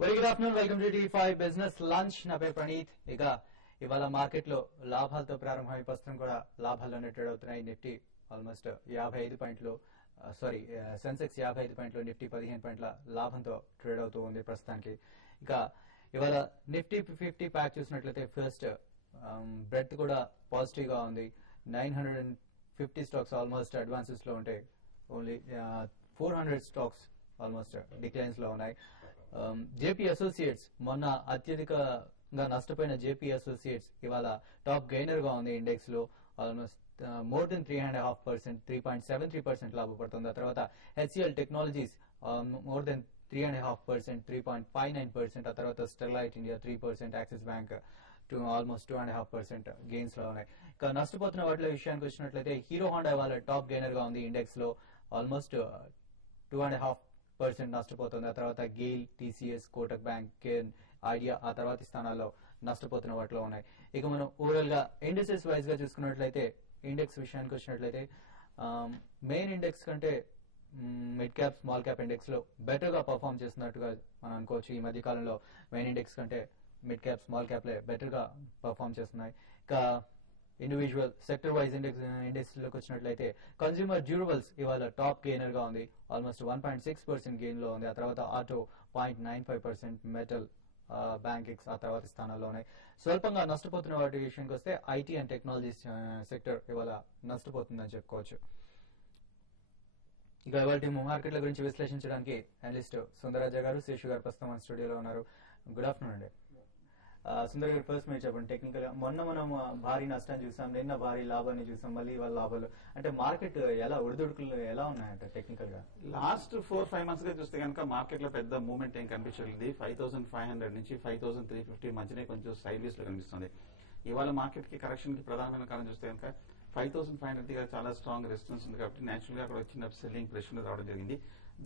Very good afternoon, welcome to T five business lunch. నా పేరు ప్రణీత్. ఇక ఇవాళ మార్కెట్ లో లాభాలతో ప్రారంభమై ప్రస్తుతం కూడా లాభాల్లోనే ట్రేడ్ అవుతున్నాయి. నిఫ్టీ ఆల్మోస్ట్ 55 పాయింట్లు, సెన్సెక్స్ 55 పాయింట్లు, నిఫ్టీ 15 పాయింట్ల లాభంతో ట్రేడ్ అవుతూ ఉంది ప్రస్తుతానికి. ఇక ఇవాళ నిఫ్టీ 50 ప్యాక్ చూసినట్లయితే ఫస్ట్ బ్రెడ్త్ కూడా పాజిటివ్ గా ఉంది. 950 స్టాక్స్ ఆల్మోస్ట్ అడ్వాన్సెస్ లో ఉంటాయి. ఓన్లీ 400 స్టాక్స్ ఆల్మోస్ట్ డిక్లైన్స్ లో ఉన్నాయి. జేపీ అసోసియేట్స్ మొన్న అత్యధికంగా నష్టపోయిన జేపీ అసోసియేట్స్ ఇవాళ టాప్ గెయినర్ గా ఉంది ఇండెక్స్ లో. Almost more than 3.5%, 3.73% లాభపడుతుంది. ఆ తర్వాత హెచ్సిఎల్ టెక్నాలజీస్ మోర్ దెన్ 3.5%, 3.59%. ఆ తర్వాత Sterlite India 3%, Axis bank almost 2.5% gains లో ఉన్నాయి. ఇక నష్టపోతున్న వాటిలో విషయానికి వచ్చినట్లయితే హీరో హోండా ఇవాళ టాప్ గెయినర్ గా ఉంది ఇండెక్స్ లో. ఆల్మోస్ట్ 2.5% నష్టపోతుంది. ఆ తర్వాత GAIL, TCS, Kotak bank, Cairn, Idea ఆ తర్వాతి స్థానాల్లో నష్టపోతున్న వాటిలో ఉన్నాయి. ఇక మనం ఓవరాల్ గా ఇండెక్సెస్ వైజ్ గా చూసుకున్నట్లయితే ఇండెక్స్ విషయానికి వచ్చినట్లయితే మెయిన్ ఇండెక్స్ కంటే mid cap, small cap index లో బెటర్ గా పర్ఫార్మ్ చేస్తున్నట్టుగా మనం అనుకోవచ్చు. ఈ మధ్య కాలంలో మెయిన్ ఇండెక్స్ కంటే మిడ్ క్యాప్, స్మాల్ క్యాప్ లే బెటర్ గా పర్ఫార్మ్ చేస్తున్నాయి. ఇక ఇండివిజువల్ సెక్టర్ వైజ్ ఇండెక్స్ లోకి వచ్చినట్లయితే కన్స్యూమర్ డ్యూరబుల్స్ ఇవాళ టాప్ గెయినర్ గా ఉంది. ఆల్మోస్ట్ 1.6% గెయిన్ లో ఉంది. ఆ తర్వాత ఆటో 0.95%, మెటల్, బ్యాంకింగ్స్ ఆ తర్వాత స్థానాల్లో ఉన్నాయి. స్వల్పంగా నష్టపోతున్న వాటి విషయానికి వస్తే ఐటీ అండ్ టెక్నాలజీ సెక్టర్ ఇవాళ నష్టపోతుందని చెప్పుకోవచ్చు. ఇక ఇవాళ మార్కెట్ల గురించి విశ్లేషించడానికి అనలిస్ట్ సుందరరాజ గారు, శేషు గారు ప్రస్తుతం మన స్టూడియోలో ఉన్నారు. గుడ్ ఆఫ్టర్నూన్ అండి. సుందర్ గారు, ఫస్ట్ మీరు చెప్పండి. టెక్నికల్ గా మొన్న మనం భారీ నష్టాన్ని చూసాం, నిన్న భారీ లాభాన్ని చూసాం, మళ్ళీ ఇవాళ లాభాలు. అంటే మార్కెట్ ఎలా ఒడిదుడుకులు ఎలా ఉన్నాయంటే టెక్నికల్ గా? లాస్ట్ 4-5 మంత్స్ గా చూస్తే కనుక మార్కెట్ లో పెద్ద మూవ్మెంట్ ఏం కనిపించలేదు. 5500 నుంచి 5350 మధ్యనే కొంచెం సైడ్ వేస్ లో కనిపిస్తుంది. ఇవాళ మార్కెట్ కి కరెక్షన్ కి ప్రధానమైన కారణం చూస్తే కనుక 5500 దగ్గర చాలా స్ట్రాంగ్ రెసిస్టెన్స్ ఉంది కాబట్టి నేచురల్ గా అక్కడ వచ్చిన సెల్లింగ్ ప్రెషర్ రావడం జరిగింది.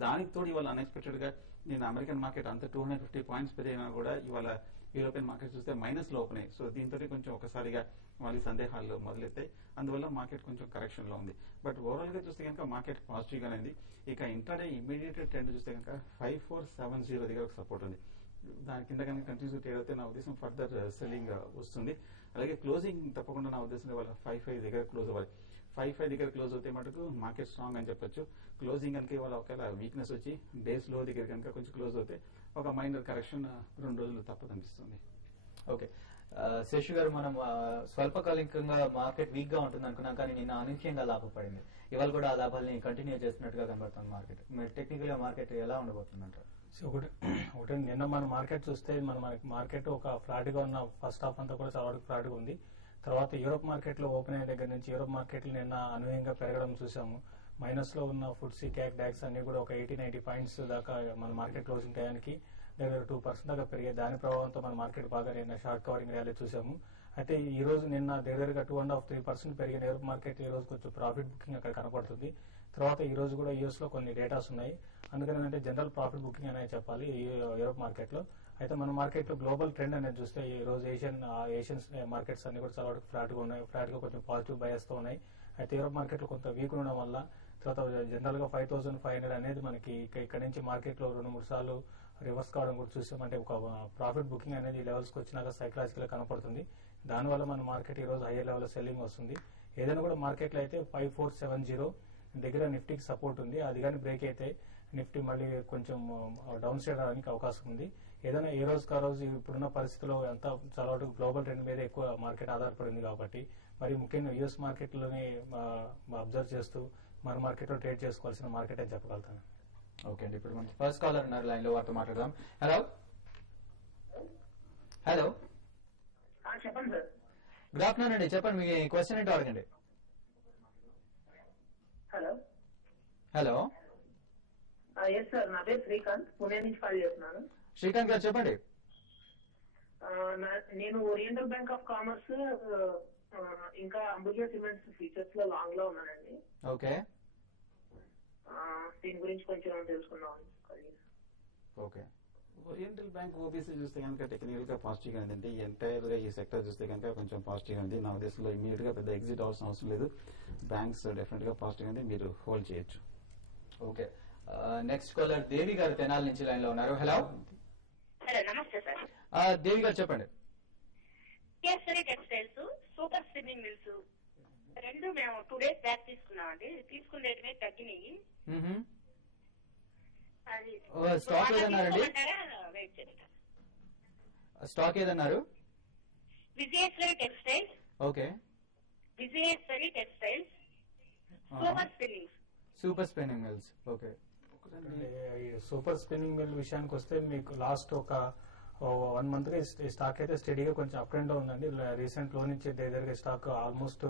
దానికి తోడు ఇవాళ అన్ఎక్స్పెక్టెడ్ గా నేను అమెరికన్ మార్కెట్ అంత 250 పాయింట్స్ పెరిగినా కూడా ఇవాళ యూరోపియన్ మార్కెట్ చూస్తే మైనస్ లో ఓపెన్ అయ్యి, సో దీంతో కొంచెం ఒకసారిగా మళ్ళీ సందేహాలు మొదలెత్తాయి. అందువల్ల మార్కెట్ కొంచెం కరెక్షన్ లో ఉంది. బట్ ఓవరాల్ గా చూస్తే కనుక మార్కెట్ పాజిటివ్ గానే ఉంది. ఇక ఇంట్రాడే ఇమీడియట్ ట్రెండ్ చూస్తే కనుక 5470 దగ్గర ఒక సపోర్ట్ ఉంది. దాని కింద కనుక కంటిన్యూస్ ట్రేడ్ అయితే నా ఉద్దేశం ఫర్దర్ సెల్లింగ్ వస్తుంది. అలాగే క్లోజింగ్ తప్పకుండా నా ఉద్దేశం ఇవాళ 55 దగ్గర క్లోజ్ అవ్వాలి. 55 దగ్గర క్లోజ్ అవుతే మటుకు మార్కెట్ స్ట్రాంగ్ అని చెప్పొచ్చు. క్లోజింగ్ కనుక ఇవాళ ఒకవేళ వీక్నెస్ వచ్చి డేస్ లో దగ్గర కనుక కొంచెం క్లోజ్ అవుతే ఒక మైనర్ కరెక్షన్ 2 రోజులు తప్పదనిపిస్తుంది. ఓకే శేషు గారు, మనం స్వల్పకాలికంగా మార్కెట్ వీక్ గా ఉంటుంది అనుకున్నాం, కానీ నిన్న అనూహ్యంగా లాభపడింది. ఇవాళ కూడా ఆ లాభాలని కంటిన్యూ చేస్తున్నట్టుగా కనబడుతుంది మార్కెట్. మీరు టెక్నికల్ గా మార్కెట్ ఎలా ఉండబోతుంది అంటారు? ఒకటి నిన్న మన మార్కెట్ చూస్తే మనకి మార్కెట్ ఒక ఫ్లాట్ గా ఉన్న ఫస్ట్ హాఫ్ అంతా కూడా చాలా వరకు ఫ్లాట్ గా ఉంది. తర్వాత యూరోప్ మార్కెట్ లో ఓపెన్ అయిన దగ్గర నుంచి యూరోప్ మార్కెట్లు నిన్న అనూహ్యంగా పెరగడం చూసాము. మైనస్ లో ఉన్న ఫుడ్సీ, క్యాక్, డాక్స్ అన్ని కూడా ఒక 80-90 పాయింట్స్ దాకా మన మార్కెట్ క్లోజింగ్ టయానికి దగ్గర 2% దాకా పెరిగాయి. దాని ప్రభావంతో మన మార్కెట్ బాగా నిన్న షార్ట్ కవరింగ్ ర్యాలీ చూసాము. అయితే ఈ రోజు నిన్న దగ్గరగా 2.5-3% పెరిగిన యూరోప్ మార్కెట్ ఈ రోజు కొంచెం ప్రాఫిట్ బుకింగ్ అక్కడ కనపడుతుంది. తర్వాత ఈ రోజు కూడా యూఎస్ లో కొన్ని డేటాస్ ఉన్నాయి. అందుకని అంటే జనరల్ ప్రాఫిట్ బుకింగ్ అనేది చెప్పాలి యూరోప్ మార్కెట్ లో. అయితే మన మార్కెట్ లో గ్లోబల్ ట్రెండ్ అనేది చూస్తే ఈ రోజు ఏషియన్ మార్కెట్స్ అన్ని కూడా చాలా వరకు ఫ్లాట్ గా ఉన్నాయి. ఫ్లాట్ గా కొంచెం పాజిటివ్ బయాస్ తో ఉన్నాయి. అయితే యూరోప్ మార్కెట్ లో కొంత వీక్ ఉండడం వల్ల తర్వాత జనరల్ గా 5500 అనేది మనకి ఇక్కడ నుంచి మార్కెట్ లో 2-3 సార్లు రివర్స్ కావడం కూడా చూసాం. అంటే ఒక ప్రాఫిట్ బుకింగ్ అనేది లెవెల్స్ కి వచ్చినాక సైకలాజికల్ గా కనపడుతుంది. దానివల్ల మన మార్కెట్ ఈ రోజు హైయర్ లెవెల్ లో సెల్లింగ్ వస్తుంది. ఏదైనా కూడా మార్కెట్ లో అయితే 5470 దగ్గర నిఫ్టీకి సపోర్ట్ ఉంది. అది కానీ బ్రేక్ అయితే నిఫ్టీ మళ్ళీ కొంచెం డౌన్ సైడ్ రావడానికి అవకాశం ఉంది. ఏదైనా ఏ రోజు కా రోజు ఇప్పుడున్న పరిస్థితిలో అంతా చాలా వరకు గ్లోబల్ ట్రెండ్ మీద ఎక్కువ మార్కెట్ ఆధారపడింది కాబట్టి మరి ముఖ్యంగా యూఎస్ మార్కెట్ లోనే అబ్జర్వ్ చేస్తూ మన మార్కెట్ లో ట్రేడ్ చేసుకోవాల్సిన మార్కెట్ అని చెప్పగలుగుతాను. ఓకే అండి, ఇప్పుడు మనకి ఫస్ట్ కాలర్ ఉన్నారు లైన్ లో, వారితో మాట్లాడదాం. హలో హలో చెప్పండి సార్. గుడ్ ఆఫ్టర్నూన్ అండి, చెప్పండి మీ క్వశ్చన్ ఏంటో అడగండి. హలో హలో ఎస్ సార్, నా పేరు శ్రీకాంత్, పుణే నుంచి కాల్ చేస్తున్నాను. శ్రీకాంత్ గారు చెప్పండి. నేను ఓరియంటల్ బ్యాంక్ ఆఫ్ కామర్స్ ఇంకా అంబుజా సిమెంట్స్ ఫీచర్స్ లో లాంగ్ లో ఉన్నానండి. ఓకే, దీని గురించి కొంచెం తెలుసుకుందాం. ఓకే. ఓరియంటల్ బ్యాంక్ ఓబీసీ చూస్తే కనుక టెక్నికల్ గా పాజిటివ్ గా ఉంది. ఎంటైర్ గా ఈ సెక్టర్ చూస్తే కనుక కొంచెం పాజిటివ్ గా ఉంది. నా ఉద్దేశంలో ఇమీడియట్ గా పెద్ద ఎగ్జిట్ అవసరం అవసరం లేదు. బ్యాంక్స్ డెఫినెట్ గా పాజిటివ్ గా ఉంది, మీరు హోల్డ్ చేయొచ్చు. ఓకే, నెక్స్ట్ కాలర్ దేవి గారు తెనాలి నుంచి లైన్ లో ఉన్నారు. హలో నమస్తే సార్. దేవి గారు చెప్పండి. Kesari textiles, super spinning mills రెండు మేము 2 days బ్యాక్ తీసుకున్నామండి. తీసుకున్న రేట్నే తగ్గినాయి. అది స్టాక్ ఏదన్నారండి? వెయిట్ చేస్తాం. స్టాక్ ఏదన్నారు? Vijayeshwari Textiles. Okay. Vijayeshwari Textiles, super Spinning. Super spinning Mills. Okay. Super Spinning Mill విషయానికి వస్తే మీకు లాస్ట్ ఒక 1 month గా ఈ స్టాక్ అయితే స్టడీగా కొంచెం అప్ అండ్ డౌన్ ఉందండి. రీసెంట్ లో నుంచి దగ్గరగా స్టాక్ ఆల్మోస్ట్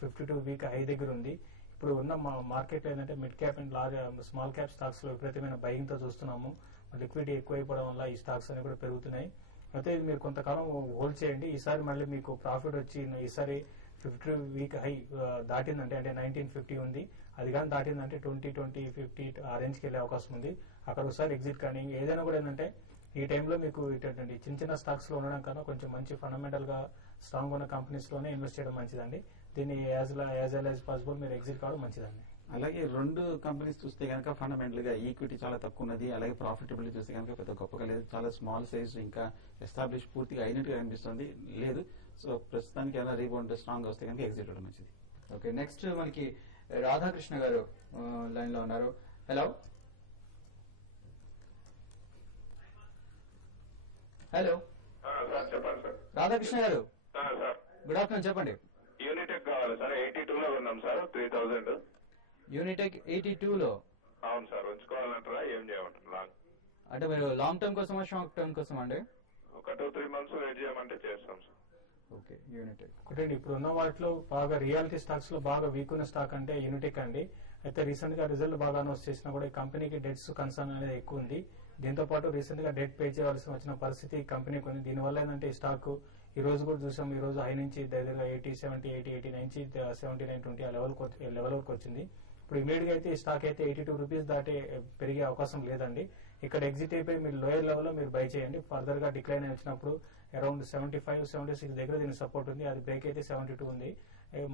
52 వీక్ హై దగ్గర ఉంది. ఇప్పుడు ఉన్న మార్కెట్ ఏంటంటే mid cap and small cap stocks లో విపరీతమైన బయింగ్ తో చూస్తున్నాము. లిక్విడిటీ ఎక్కువైపోవడం వల్ల ఈ స్టాక్స్ అనేవి కూడా పెరుగుతున్నాయి. అయితే ఇది మీరు కొంతకాలం హోల్డ్ చేయండి. ఈసారి మళ్ళీ మీకు ప్రాఫిట్ వచ్చి ఈసారి 50 వీక్ హై దాటిందంటే అంటే 1950 ఉంది. అది కానీ దాటిందంటే 20, 50 ఆ రేంజ్కి వెళ్ళే అవకాశం ఉంది. అక్కడ ఒకసారి ఎగ్జిట్ కానీ ఏదైనా కూడా ఏంటంటే ఈ టైంలో మీకు ఇటువంటి చిన్న చిన్న స్టాక్స్ లో ఉండడం కన్నా కొంచెం మంచి ఫండమెంటల్ గా స్ట్రాంగ్ ఉన్న కంపెనీస్ లోనే ఇన్వెస్ట్ చేయడం మంచిదండి. దీన్ని యాజ్ వెల్ యాజ్ పాసిబుల్ మీరు ఎగ్జిట్ కావడం మంచిదండి. అలాగే 2 కంపెనీస్ చూస్తే కనుక ఫండమెంటల్ గా ఈక్విటీ చాలా తక్కువ ఉన్నది. అలాగే ప్రాఫిటబిలిటీ చూస్తే కనుక పెద్ద గొప్పగా లేదు. చాలా స్మాల్ సైజ్, ఇంకా ఎస్టాబ్లిష్ పూర్తిగా అయినట్టుగా అనిపిస్తుంది లేదు. సో ప్రస్తుతానికి ఏమైనా రీబౌండ్ స్ట్రాంగ్ వస్తే కనుక ఎగ్జిట్ అవ్వడం మంచిది. ఓకే. నెక్స్ట్ మనకి రాధాకృష్ణ గారు లైన్ లో ఉన్నారు. హలో హలో చెప్పండి సార్. రాధాకృష్ణ గారు సార్ గుడ్ ఆఫ్టర్నూన్. చెప్పండి. యూనిటెక్ కావాలి సార్. 82 లో ఉన్నాం సార్. 3000. యూనిటెక్ 82 లో. అవును సార్. ఉంచుకోవాలంటారా ఏం చేయమంటారు? లాంగ్ అంటే మీరు లాంగ్ టర్మ్ కోసమా షార్ట్ టర్మ్ కోసమా అండి? ఒక 2-3 months వెయిట్ చేయమంటే చేస్తాం సార్. ఓకే. యూనిటెక్ ఒకటే ఇప్పుడు ఉన్న వాటిలో బాగా రియాలిటీ స్టాక్స్ లో బాగా వీక్ ఉన్న స్టాక్ అంటే యూనిటెక్ అండి. అయితే రీసెంట్ గా రిజల్ట్ బాగా అనౌన్స్ చేసినా కూడా ఈ కంపెనీకి డెట్స్ కన్సర్న్ అనేది ఎక్కువ ఉంది. దీంతో పాటు రీసెంట్ గా డెట్ పే చేయాల్సి వచ్చిన పరిస్థితి కంపెనీ కొన్ని. దీనివల్ల ఏంటంటే ఈ స్టాక్ ఈ రోజు కూడా చూసాం. ఈ రోజు హై నుంచి దగ్గరగా 80, 70, 80 నుంచి 79, 20 ఆ లెవెల్ వరకు వచ్చింది. ఇప్పుడు ఇమీడియట్ గా అయితే ఈ స్టాక్ అయితే 82 రూపీస్ దాటి పెరిగే అవకాశం లేదండి. ఇక్కడ ఎగ్జిట్ అయిపోయి మీరు లోయర్ లెవెల్ లో మీరు బై చేయండి. ఫర్దర్ గా డిక్లైన్ వచ్చినప్పుడు అరౌండ్ 75, 76 దగ్గర దీని సపోర్ట్ ఉంది. అది బ్రేక్ అయితే 72 ఉంది.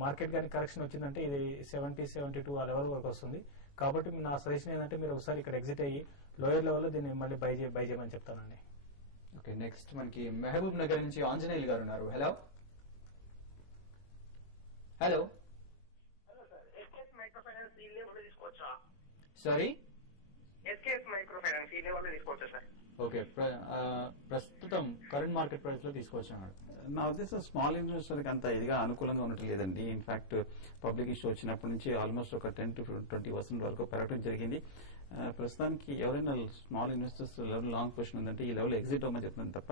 మార్కెట్ కానీ కరెక్షన్ వచ్చిందంటే ఇది 70, 72 ఆ లెవెల్ వరకు వస్తుంది. కాబట్టి నా సజెషన్ ఏంటంటే మీరు ఒకసారి ఇక్కడ ఎగ్జిట్ అయ్యి లోయర్ లెవెల్ లో దీన్ని మళ్ళీ బై చేయమని చెప్తానండి. ఓకే. నెక్స్ట్ మనకి మహబూబ్ నగర్ నుంచి ఆంజనేయులు గారు ఉన్నారు. Hello hello sorry SKS micro finance ఈ లెవెల్ లో తీసుకోవచ్చా సార్? ఓకే. ప్రస్తుతం కరెంట్ మార్కెట్ ప్రైస్ లో తీసుకోవచ్చు. నా ఉద్దేశం స్మాల్ ఇన్వెస్టర్ కి అంత ఇదిగా అనుకూలంగా ఉండటం లేదండి. ఇన్ఫాక్ట్ పబ్లిక్ ఇష్యూ వచ్చినప్పటి నుంచి ఆల్మోస్ట్ ఒక 10 to 20% వరకు పెరగడం జరిగింది. ప్రస్తుతానికి ఎవరైనా small investors level long position ఉందంటే ఈ లెవెల్ ఎగ్జిట్ అవ్వమని చెప్తున్నాను తప్ప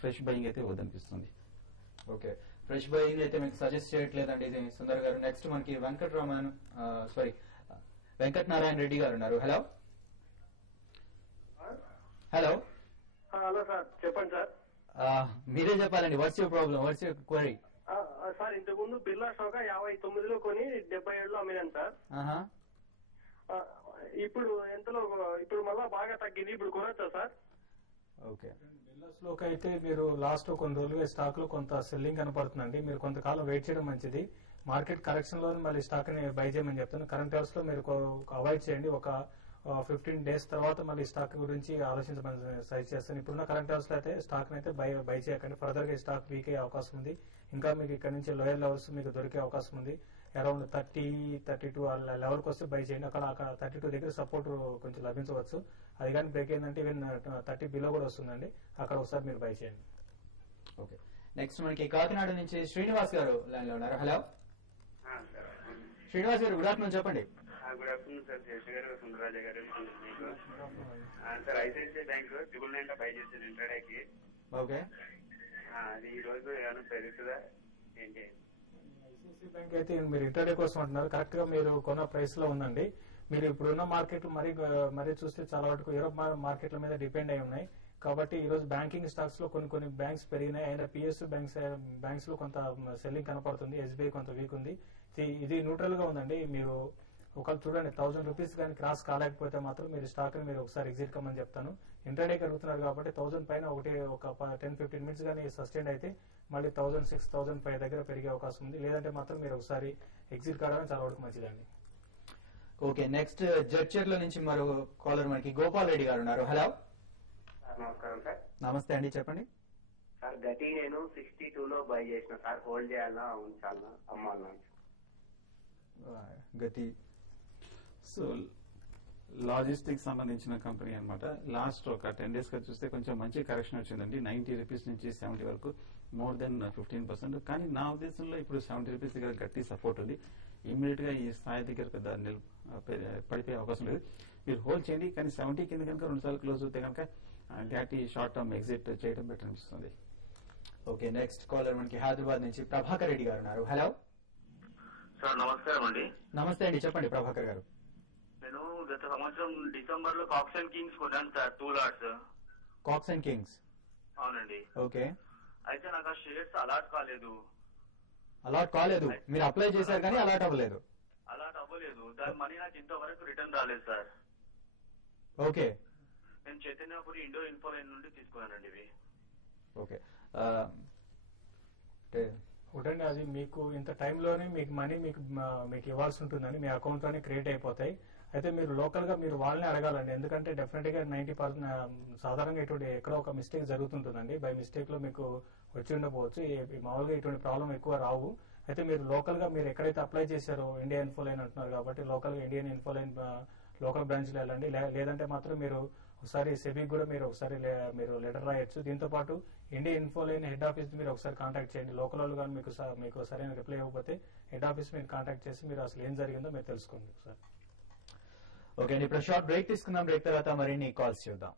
ఫ్రెష్ బయింగ్ అయితే వద్దనిపిస్తుంది. ఓకే. ఫ్రెష్ బయింగ్ అయితే మీకు సజెస్ట్ చేయట్లేదండి ఇది సుందర్ గారు. నెక్స్ట్ మనకి వెంకట నారాయణ రెడ్డి గారు ఉన్నారు. Hello hello hello sir. చెప్పండి సార్. మీరే చెప్పాలండి. What's your problem? What's your query? Sir ఇంతకు ముందు బిర్లా షోగా 59లో కొని 77లో అమ్మినాను సార్. ఇప్పుడు ఎంతలో? ఇప్పుడు మళ్ళా బాగా తగ్గింది. ఇప్పుడు కొనొచ్చా సార్? ఓకే. బిల్డర్స్ లోకి అయితే మీరు లాస్ట్ కొన్ని రోజులుగా స్టాక్ లో కొంత సెల్లింగ్ కనపడుతుందండి. మీరు కొంతకాలం వెయిట్ చేయడం మంచిది. మార్కెట్ కరెక్షన్ లో మళ్ళీ స్టాక్ ని బై చేయమని చెప్తాను. కరెంట్ అవర్స్ లో మీరు అవాయిడ్ చేయండి. ఒక 15 days తర్వాత మళ్ళీ స్టాక్ గురించి ఆలోచించమని సజెస్ట్ చేస్తాను. ఇప్పుడున్న కరెంట్ అవర్స్ లో అయితే స్టాక్ అయితే బై చేయకండి. ఫర్దర్ గా స్టాక్ వీక్ అయ్యే అవకాశం ఉంది. ఇంకా మీకు ఇక్కడ నుంచి లోయర్ లెవెల్స్ మీకు దొరికే అవకాశం ఉంది. అరౌండ్ 30, 32 లెవెల్ కి వస్తే బై చేయండి. అక్కడ 32 దగ్గర సపోర్ట్ కొంచెం లభించవచ్చు. అది కానీ బ్రేక్ అయిందంటే ఈవెన్ 30 బిలో కూడా వస్తుందండి. అక్కడ ఒకసారి మీరు బై చేయండి. ఓకే. నెక్స్ట్ మనకి కాకినాడ నుంచి శ్రీనివాస్ గారు లైన్ లో ఉన్నారు. Hello Srinivas garu good afternoon. చెప్పండి. Good afternoon sir. Sesha garu, Sundararaja గారు. మీకు సార్ ఐసిఐసిఐ బ్యాంక్ 999 బై చేశాను ఇంట్రాడేకి. ఓకే. అది ఈ రోజు ఏమైనా పెరుగుతుందా ఏంటి? ఐసిఐసిఐ బ్యాంక్ అయితే మీరు ఇంటర్డే కోసం అంటున్నారు. కరెక్ట్ గా మీరు కొన్న ప్రైస్ లో ఉందండి. మీరు ఇప్పుడున్న మార్కెట్ మరీ చూస్తే చాలా వరకు యూరోప్ మార్కెట్ల మీద డిపెండ్ అయి ఉన్నాయి. కాబట్టి ఈ రోజు బ్యాంకింగ్ స్టాక్స్ లో కొన్ని బ్యాంక్స్ పెరిగినాయి. అయినా పిఎస్యు బ్యాంక్స్ లో కొంత సెల్లింగ్ కనపడుతుంది. ఎస్బీఐ కొంత వీక్ ఉంది. ఇది న్యూట్రల్ గా ఉందండి. మీరు ఒకవేళ చూడండి 1000 రూపీస్ కానీ క్రాస్ కాలేకపోతే మాత్రం మీరు స్టాక్ ని మీరు ఒకసారి ఎగ్జిట్ కమ్మని చెప్తాను. ఇంటర్డే కలుగుతున్నారు కాబట్టి 1000 పైన ఒక 10-15 minutes కానీ సస్టైన్ అయితే మళ్ళీ 1006, 1005 దగ్గర పెరిగే అవకాశం ఉంది. లేదంటే మాత్రం మీరు ఒకసారి ఎగ్జిట్ కావడం చాలా వరకు మంచిదండి. ఓకే. నెక్స్ట్ జడ్చర్ల నుంచి మరో కాలర్ మనకి గోపాల్ రెడ్డి గారు ఉన్నారు. హలో సార్ నమస్కారం సార్. నమస్తే అండి, చెప్పండి. సార్ గతి నేను 62లో బై చేసిన సార్. హోల్డ్ చేయాలా ఉంచాలా అమ్మాలా? గతి సో లాజిస్టిక్స్ సంబంధించిన కంపెనీ అన్నమాట. లాస్ట్ ఒక 10 days గా చూస్తే కొంచెం మంచి కరెక్షన్ వచ్చిందండి. 90 రూపీస్ నుంచి 70 వరకు, మోర్ దెన్ 15%. కానీ నా ఉద్దేశంలో ఇప్పుడు 70 రూపీస్ దగ్గర గట్టి సపోర్ట్ ఉంది. ఇమ్మీడియట్ గా ఈ స్థాయి దగ్గర పెద్ద పడిపోయే అవకాశం లేదు. మీరు హోల్డ్ చేయండి, కానీ 70 కింద కనుక 2 సార్లు క్లోజ్ అవుతే కనుక గట్టి షార్ట్ టర్మ్ ఎగ్జిట్ చేయడం బెటర్ అనిపిస్తుంది. ఓకే, నెక్స్ట్ కాలర్ మనకి హైదరాబాద్ నుంచి ప్రభాకర్ రెడ్డి గారు ఉన్నారు. హలో సార్ నమస్కారం అండి. నమస్తే అండి, చెప్పండి ప్రభాకర్ గారు. నేను గత సంవత్సరం డిసెంబర్ లో కాక్స్ అండ్ కింగ్స్ కొన్నాను sir 2 lots. Cox and Kings. అవునండి. ఓకే, అయితే నాకు ఆ షేర్స్ అలాట్ కాలేదు. అలాట్ కాలేదు, మీరు అప్లై చేశారు కానీ అలాట్ అవ్వలేదు. అలాట్ అవ్వలేదు. దాని మనీ నాకు ఇంతవరకు రిటర్న్ రాలేదు సార్. ఓకే, నేను చైతన్యపురి ఇండో ఇన్ఫోలైన్ నుండి తీసుకున్నానండి ఇవి. ఓకే. ఒకటండి, అది మీకు ఇంత టైంలోనే మీకు మనీ మీకు ఇవ్వాల్సి ఉంటుందండి. మీ అకౌంట్ లోనే క్రియేట్ అయిపోతాయి. అయితే మీరు లోకల్ గా మీరు వాళ్ళని అడగాలండి. ఎందుకంటే డెఫినెట్ గా 90% సాధారణంగా ఇటువంటి ఎక్కడో ఒక మిస్టేక్ జరుగుతుంటుందండి. బై మిస్టేక్ లో మీకు వచ్చి ఉండకపోవచ్చు. మామూలుగా ఇటువంటి ప్రాబ్లం ఎక్కువ రావు. అయితే మీరు లోకల్ గా మీరు ఎక్కడైతే అప్లై చేశారో ఇండియా ఇన్ఫోలైన్ అంటున్నారు కాబట్టి లోకల్ గా ఇండియన్ ఇన్ఫోలైన్ లోకల్ బ్రాంచ్ లో వెళ్ళండి. లేదంటే మాత్రం మీరు ఒకసారి సెబీకి కూడా మీరు ఒకసారి మీరు లెటర్ రాయొచ్చు. దీంతో పాటు ఇండియన్ ఇన్ఫోలైన్ హెడ్ ఆఫీస్ మీరు ఒకసారి కాంటాక్ట్ చేయండి. లోకల్ వాళ్ళు కానీ మీకు సరైన రిప్లై ఇవ్వకపోతే హెడ్ ఆఫీస్ మీరు కాంటాక్ట్ చేసి మీరు అసలు ఏం జరిగిందో మీరు తెలుసుకోండి ఒకసారి. ఓకే అండి, ఇప్పుడు షార్ట్ బ్రేక్ తీసుకుందాం. బ్రేక్ తర్వాత మరిన్ని కాల్స్ చూద్దాం.